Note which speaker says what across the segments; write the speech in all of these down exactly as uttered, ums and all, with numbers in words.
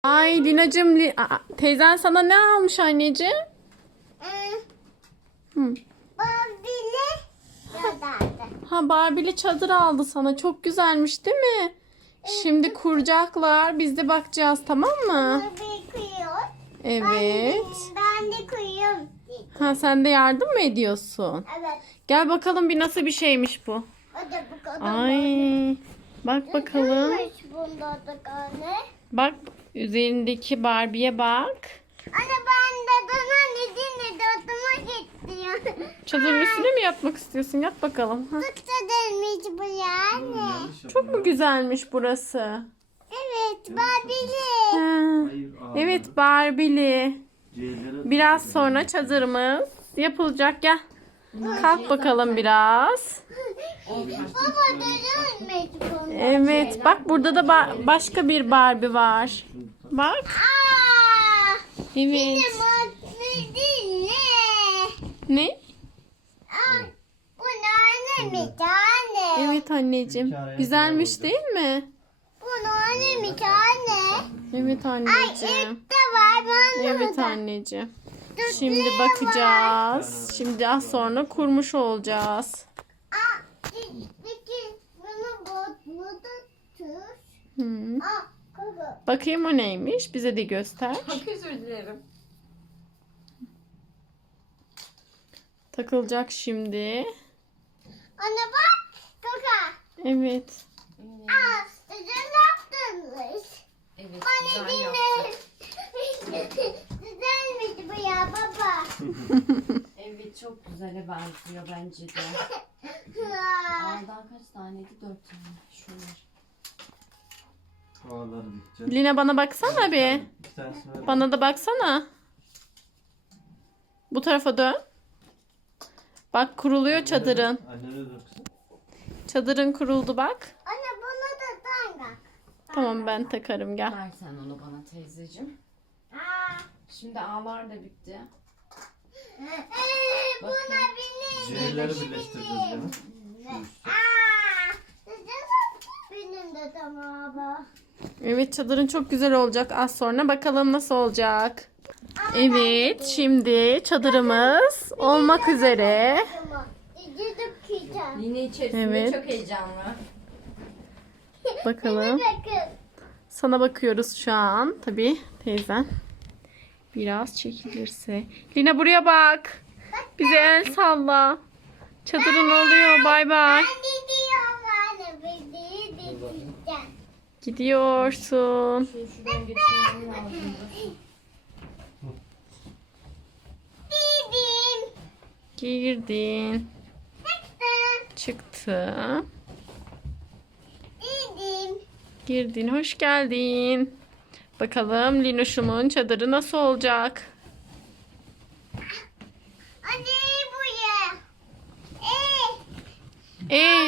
Speaker 1: Ay Lina'cığım, Li- Aa, teyzen sana ne almış anneciğim? Hı.
Speaker 2: Barbie'li yadardı.
Speaker 1: Ha, Barbie'li çadır aldı sana. Çok güzelmiş değil mi? Şimdi kuracaklar. Biz de bakacağız, tamam mı?
Speaker 2: Bir kuyuyor.
Speaker 1: Evet.
Speaker 2: Ben de kuyuyorum.
Speaker 1: Ha, sen de yardım mı ediyorsun?
Speaker 2: Evet.
Speaker 1: Gel bakalım bir nasıl bir şeymiş bu.
Speaker 2: Hadi bakalım.
Speaker 1: Ay. Bak bakalım.
Speaker 2: Neymiş bunda da anne?
Speaker 1: Bak üzerindeki Barbie'ye bak.
Speaker 2: Anne ben de dana nedeni de adıma gitti.
Speaker 1: Çadırın üstüne mi yatmak istiyorsun? Yat bakalım. Ha.
Speaker 2: Çok da delmiş bu yani.
Speaker 1: Çok mu güzelmiş burası?
Speaker 2: Evet Barbie'li.
Speaker 1: Ha. Evet, Barbie'li. Biraz sonra çadırımız yapılacak. Gel. Kalk bakalım biraz.
Speaker 2: Baba delirmiş bunda.
Speaker 1: Evet. Bak burada da ba- başka bir Barbie var. Bak.
Speaker 2: Aa!
Speaker 1: Evet.
Speaker 2: Mavi ne?
Speaker 1: Ne?
Speaker 2: Aa, bu nane mi tane?
Speaker 1: Evet anneciğim. Güzelmiş değil mi?
Speaker 2: Bu nane mi tane?
Speaker 1: Evet
Speaker 2: Ay
Speaker 1: anneciğim.
Speaker 2: ip de var bana
Speaker 1: Evet
Speaker 2: da.
Speaker 1: anneciğim.
Speaker 2: Dörtlü
Speaker 1: Şimdi
Speaker 2: var.
Speaker 1: bakacağız. Şimdi az sonra kurmuş olacağız.
Speaker 2: Aa, peki bunu bozmadı tut.
Speaker 1: Hı.
Speaker 2: Aa, kaka.
Speaker 1: Bakayım o neymiş. Bize de göster.
Speaker 3: Çok özür dilerim.
Speaker 1: Takılacak şimdi.
Speaker 2: Anne bak kaka.
Speaker 1: Evet.
Speaker 2: Aa, sizin yaptınız.
Speaker 3: Evet,
Speaker 2: Anne
Speaker 3: güzel
Speaker 2: dinle.
Speaker 3: yaptın.
Speaker 2: Güzelmiş bu ya baba.
Speaker 3: Evet, çok güzele benziyor bence de.
Speaker 2: Aa,
Speaker 3: Ağdan kaç taneydi? Dört tane. Şunlar.
Speaker 4: Havaları dikeceğiz.
Speaker 1: Lina bana baksana bir.
Speaker 4: İki tanesini ver.
Speaker 1: Bana da baksana. Bu tarafa dön. Bak kuruluyor çadırın.
Speaker 4: Annene de kızım.
Speaker 1: Çadırın kuruldu bak.
Speaker 2: Anne buna da tanga.
Speaker 1: Tamam, ben takarım, gel.
Speaker 3: Ver sen onu bana teyzeciğim.
Speaker 2: Aa,
Speaker 3: Şimdi ağlar da bitti.
Speaker 2: ee, buna
Speaker 3: Bakayım.
Speaker 2: binir.
Speaker 4: J'leri birleştireceğiz gene. Şu üstü.
Speaker 2: Aa, sizin benim de tamam.
Speaker 1: Evet, çadırın çok güzel olacak az sonra. Bakalım nasıl olacak. Evet, şimdi çadırımız olmak üzere.
Speaker 2: Gidip gideceğim.
Speaker 3: Yine içerisinde
Speaker 1: Evet.
Speaker 3: çok heyecanlı.
Speaker 1: Bakalım.
Speaker 2: Bakın.
Speaker 1: Sana bakıyoruz şu an. Tabii teyzen biraz çekilirse. Lina buraya bak. Bize el salla. Çadırın oluyor. Bay bay.
Speaker 2: Ben gidiyorum anne. Ben de gideceğim.
Speaker 1: Gidiyorsun.
Speaker 3: Şunu şuradan geçirmem lazım.
Speaker 2: Gidim.
Speaker 1: Girdin.
Speaker 2: Çıktım.
Speaker 1: Çıktı.
Speaker 2: Gidim.
Speaker 1: Girdin. Hoş geldin. Bakalım Linoş'umun çadırı nasıl olacak?
Speaker 2: Anne buraya. Ee,
Speaker 1: Ee,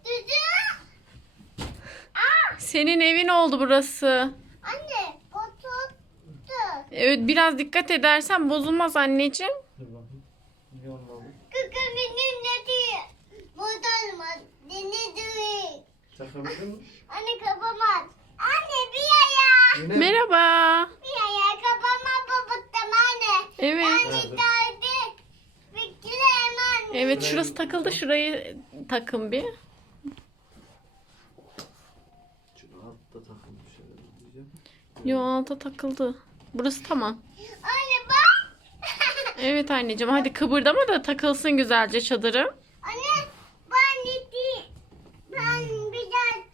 Speaker 2: düdü. Aa,
Speaker 1: senin evin oldu burası.
Speaker 2: anne oturttu.
Speaker 1: Evet, biraz dikkat edersen bozulmaz anneciğim.
Speaker 4: Dur bakayım. Yolla.
Speaker 2: Kaka benim ne diye. Buradan mı? Ne diyor?
Speaker 4: Takabildin mi?
Speaker 2: Anne kapamaz. Anne bir ayağı.
Speaker 4: Yine
Speaker 1: Merhaba.
Speaker 2: Bir ayağı kapama babıttım anne.
Speaker 1: Evet.
Speaker 2: Anne derdi. Bekle hemen.
Speaker 1: Evet, şurası takıldı. Şurayı takın bir.
Speaker 4: Şu altta takılmış herhalde diyeceğim.
Speaker 1: Yo, alta takıldı. Burası tamam.
Speaker 2: Anne bak.
Speaker 1: Evet anneciğim, hadi kıpırdama da takılsın güzelce çadırım.
Speaker 2: Anne ben gitti. Ben biraz.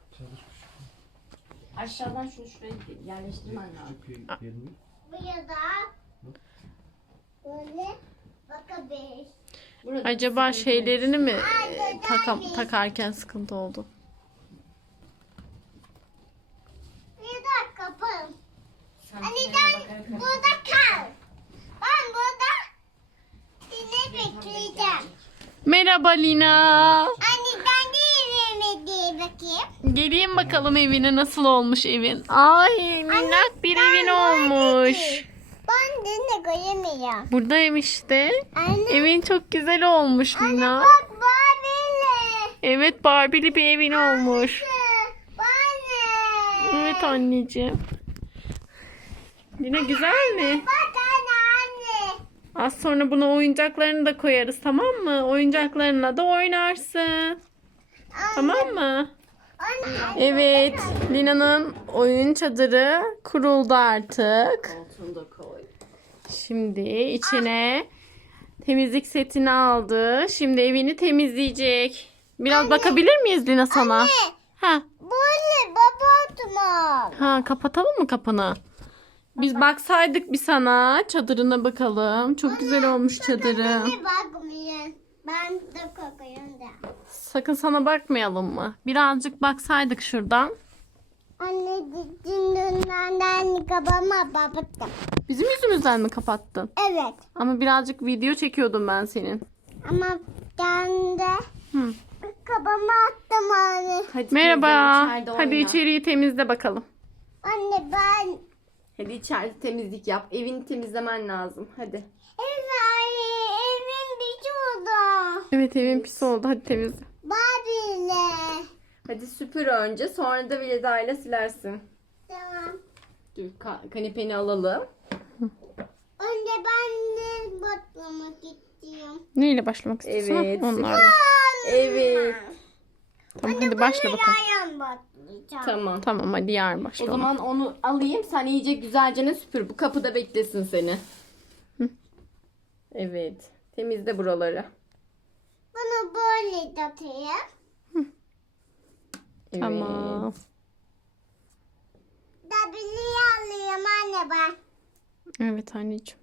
Speaker 3: Aşağıdan şunu şuraya yerleştirmen lazım.
Speaker 4: Küçük bir yer mi?
Speaker 2: Buraya da. Böyle bakabilir.
Speaker 3: Burada
Speaker 1: Acaba
Speaker 3: sıkıntı
Speaker 1: şeylerini mi
Speaker 2: Ay,
Speaker 1: e, takam- takarken sıkıntı oldu?
Speaker 2: Bir de kapım.
Speaker 3: Sen
Speaker 2: Anne
Speaker 3: şuraya
Speaker 2: ben
Speaker 3: bakarak yap.
Speaker 2: burada kal. Ben burada seni bekleyeceğim.
Speaker 1: Merhaba Lina.
Speaker 2: Anne ben de evime diye bakayım.
Speaker 1: Geleyim bakalım evine, nasıl olmuş evin. Ay, minnak bir evin olmuş.
Speaker 2: Ben de ne koyamıyorum.
Speaker 1: Buradayım işte.
Speaker 2: Anne
Speaker 1: Evin çok güzel olmuş Lina.
Speaker 2: bak Barbie'li.
Speaker 1: Evet, Barbie'li bir evin olmuş.
Speaker 2: Anne.
Speaker 1: Evet anneciğim. Lina güzel mi?
Speaker 2: Bak anne anne.
Speaker 1: Az sonra buna oyuncaklarını da koyarız, tamam mı? Oyuncaklarına da oynarsın. Tamam mı?
Speaker 2: Anne.
Speaker 1: Evet, Lina'nın oyun çadırı kuruldu artık.
Speaker 3: Koltuğunu da koy.
Speaker 1: Şimdi içine temizlik setini aldı. Şimdi evini temizleyecek. Biraz bakabilir miyiz Lina sana? Ha,
Speaker 2: Böyle baba oturma.
Speaker 1: ha kapatalım mı kapını? Biz baksaydık bir sana. Çadırına bakalım. Çok güzel olmuş çadırı.
Speaker 2: Anne bakmayın. Ben de kokuyorum da.
Speaker 1: Sakın sana bakmayalım mı? Birazcık baksaydık şuradan.
Speaker 2: Anne dünden kabama babattım.
Speaker 1: Bizim yüzümüzden mi kapattın?
Speaker 2: Evet.
Speaker 1: Ama birazcık video çekiyordum ben senin.
Speaker 2: Ama ben de
Speaker 1: Hı.
Speaker 2: kabama attım anne.
Speaker 3: Hadi
Speaker 1: Merhaba.
Speaker 3: teyzem, içeride
Speaker 1: Hadi
Speaker 3: oyna.
Speaker 1: içeriği temizle bakalım.
Speaker 2: Anne ben
Speaker 3: Hadi içeride temizlik yap. Evini temizlemen lazım. Hadi.
Speaker 2: ev ay evim bir oldu.
Speaker 1: Evet, evin pis oldu. Hadi temizle.
Speaker 2: Babiyle.
Speaker 3: Hadi süpür önce. Sonra da Vileda ile silersin.
Speaker 2: Tamam.
Speaker 3: Dur ka- kanepeni alalım.
Speaker 2: Önce ben de batlamak istiyorum.
Speaker 1: Neyle başlamak istiyorsun?
Speaker 3: Evet.
Speaker 1: Onlarla.
Speaker 3: Evet.
Speaker 1: Tamam, hadi başla bakalım.
Speaker 2: Ayağım batlayacağım.
Speaker 3: Tamam.
Speaker 1: Tamam, hadi yarın
Speaker 3: O
Speaker 1: başlayalım.
Speaker 3: zaman onu alayım. Sen iyice güzelce ne süpür. Bu kapıda beklesin seni. Evet. Temizle buraları.
Speaker 2: Bunu böyle de atayım.
Speaker 3: Evet.
Speaker 1: Tamam.
Speaker 2: W'yi alayım anne ben.
Speaker 1: Evet anneciğim.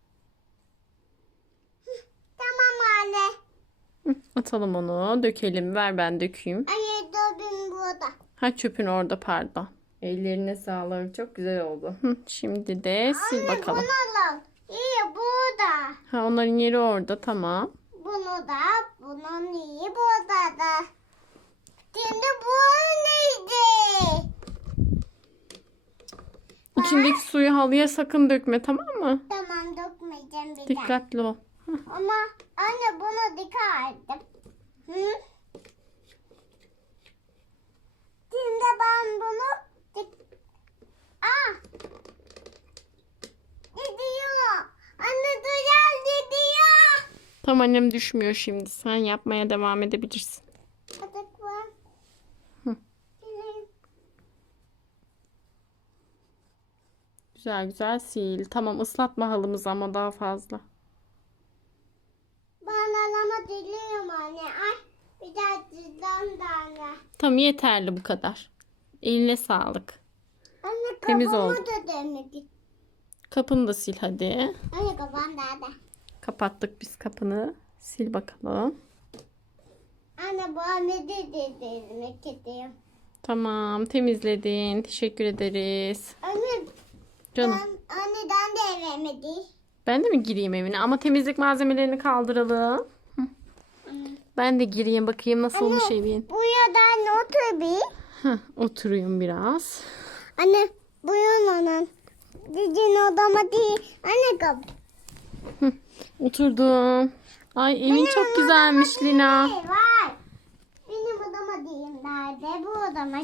Speaker 2: Tamam anne.
Speaker 1: Hı, atalım onu. Dökelim. Ver ben dökeyim.
Speaker 2: Hayır W'm burada.
Speaker 1: Ha, çöpün orada, pardon.
Speaker 3: Ellerine sağlık. Çok güzel oldu.
Speaker 1: Hı, şimdi de sil
Speaker 2: Anne
Speaker 1: bakalım.
Speaker 2: bunu al. İyi burada.
Speaker 1: Ha, onların yeri orada, tamam.
Speaker 2: Bunu da bunun iyi burada da. Şimdi bu neydi?
Speaker 1: İçindeki suyu halıya sakın dökme, tamam mı?
Speaker 2: Tamam dökmeyeceğim bir daha.
Speaker 1: Dikkatli ol.
Speaker 2: Ama anne bunu dikkat ettim. Hı? Şimdi ben bunu dik... Aa! Gidiyor. Anne duyar gidiyor.
Speaker 1: Tamam annem, düşmüyor şimdi. Sen yapmaya devam edebilirsin.
Speaker 2: Atık var.
Speaker 1: Hı.
Speaker 2: Gelin.
Speaker 1: Güzel güzel sil. Tamam, ıslatma halımızı ama daha fazla.
Speaker 2: Ben alama diliyorum anne. Ay bir daha cüzdan da anne.
Speaker 1: Tamam, yeterli bu kadar. Eline sağlık.
Speaker 2: Anne
Speaker 1: Temiz
Speaker 2: kafamı
Speaker 1: oldu.
Speaker 2: da demek.
Speaker 1: Kapını da sil hadi.
Speaker 2: Anne kafam nerede?
Speaker 1: Kapattık biz kapını. Sil bakalım.
Speaker 2: Anne bu anne de de demek istiyorum.
Speaker 1: Tamam, temizledin. Teşekkür ederiz.
Speaker 2: Anne
Speaker 1: Canım,
Speaker 2: ben anneden de evime değil.
Speaker 1: ben de mi gireyim evine? Ama temizlik malzemelerini kaldıralım. Hı. Ben de gireyim bakayım nasıl olmuş evin.
Speaker 2: Bu ya da anne otur bir.
Speaker 1: Heh, oturayım biraz.
Speaker 2: Anne buyurun onun. Cicin odama değil. Anne kap.
Speaker 1: Oturdum. Ay, evin çok güzelmiş Lina.
Speaker 2: Hey, var. Benim odama değil. Nerede bu odama?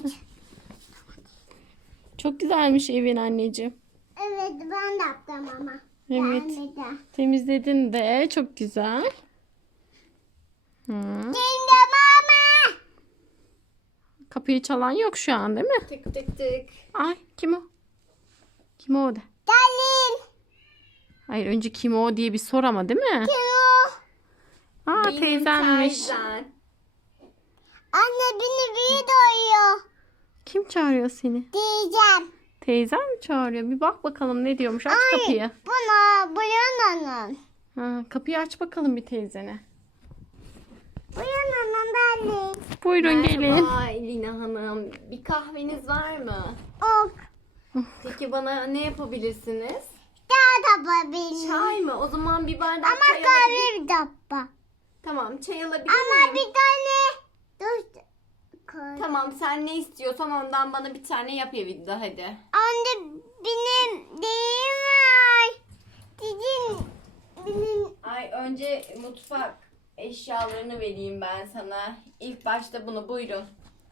Speaker 1: Çok güzelmiş evin anneciğim.
Speaker 2: Evet ben de yaptım ama.
Speaker 1: Evet.
Speaker 2: Ben de.
Speaker 1: Temizledin de çok güzel. Hı.
Speaker 2: Şimdi mama.
Speaker 1: Kapıyı çalan yok şu an değil mi?
Speaker 3: Tık tık tık.
Speaker 1: Ay, kim o? Kim o de?
Speaker 2: Gelin.
Speaker 1: Hayır, önce kim o diye bir sor ama, değil mi?
Speaker 2: Kim o?
Speaker 1: Aa,
Speaker 3: Benim
Speaker 1: teyzenmiş.
Speaker 3: teyzen.
Speaker 2: Anne beni bir doyuyor.
Speaker 1: Kim çağırıyor seni?
Speaker 2: Diyeceğim.
Speaker 1: Teyzen mi çağırıyor? Bir bak bakalım ne diyormuş. Aç kapıyı.
Speaker 2: Buna buyurun onun.
Speaker 1: Ha, kapıyı aç bakalım bir teyzene.
Speaker 2: Buyurun onun belli.
Speaker 1: Buyurun gelin.
Speaker 3: Merhaba Lina Hanım. Bir kahveniz var mı?
Speaker 2: Ok.
Speaker 3: Peki bana ne yapabilirsiniz?
Speaker 2: Daha da benim.
Speaker 3: Çay mı? O zaman bir bardak
Speaker 2: Ama
Speaker 3: çay alabilir.
Speaker 2: kahve bir dabba.
Speaker 3: Tamam, çay alabilir
Speaker 2: Ama
Speaker 3: miyim?
Speaker 2: bir tane. Dur. Koy.
Speaker 3: Tamam, sen ne istiyorsan ondan bana bir tane yap Evita hadi.
Speaker 2: Anne benim değil var. Sizin benim.
Speaker 3: Ay, önce mutfak eşyalarını vereyim ben sana. İlk başta bunu buyurun.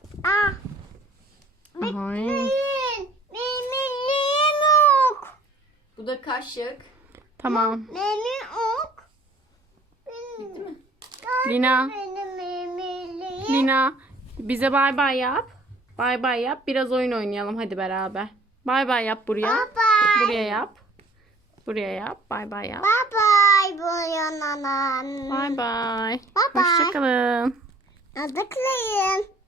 Speaker 2: Ah.
Speaker 1: Ay.
Speaker 2: Benim. Benim elliyim yok.
Speaker 3: Bu da kaşık.
Speaker 1: Tamam.
Speaker 2: Benim ok.
Speaker 3: Bitti mi?
Speaker 1: Lina.
Speaker 2: Benim memeli.
Speaker 1: Lina bize bay bay yap. Bay bay yap. Biraz oyun oynayalım hadi beraber. Bay bay yap buraya.
Speaker 2: Bye
Speaker 1: Buraya yap. Buraya yap. Bay bay yap.
Speaker 2: bye. Bye bu yananan.
Speaker 1: Bay bay.
Speaker 2: Bye bye.
Speaker 1: Hoşçakalın.
Speaker 2: Adıklayın.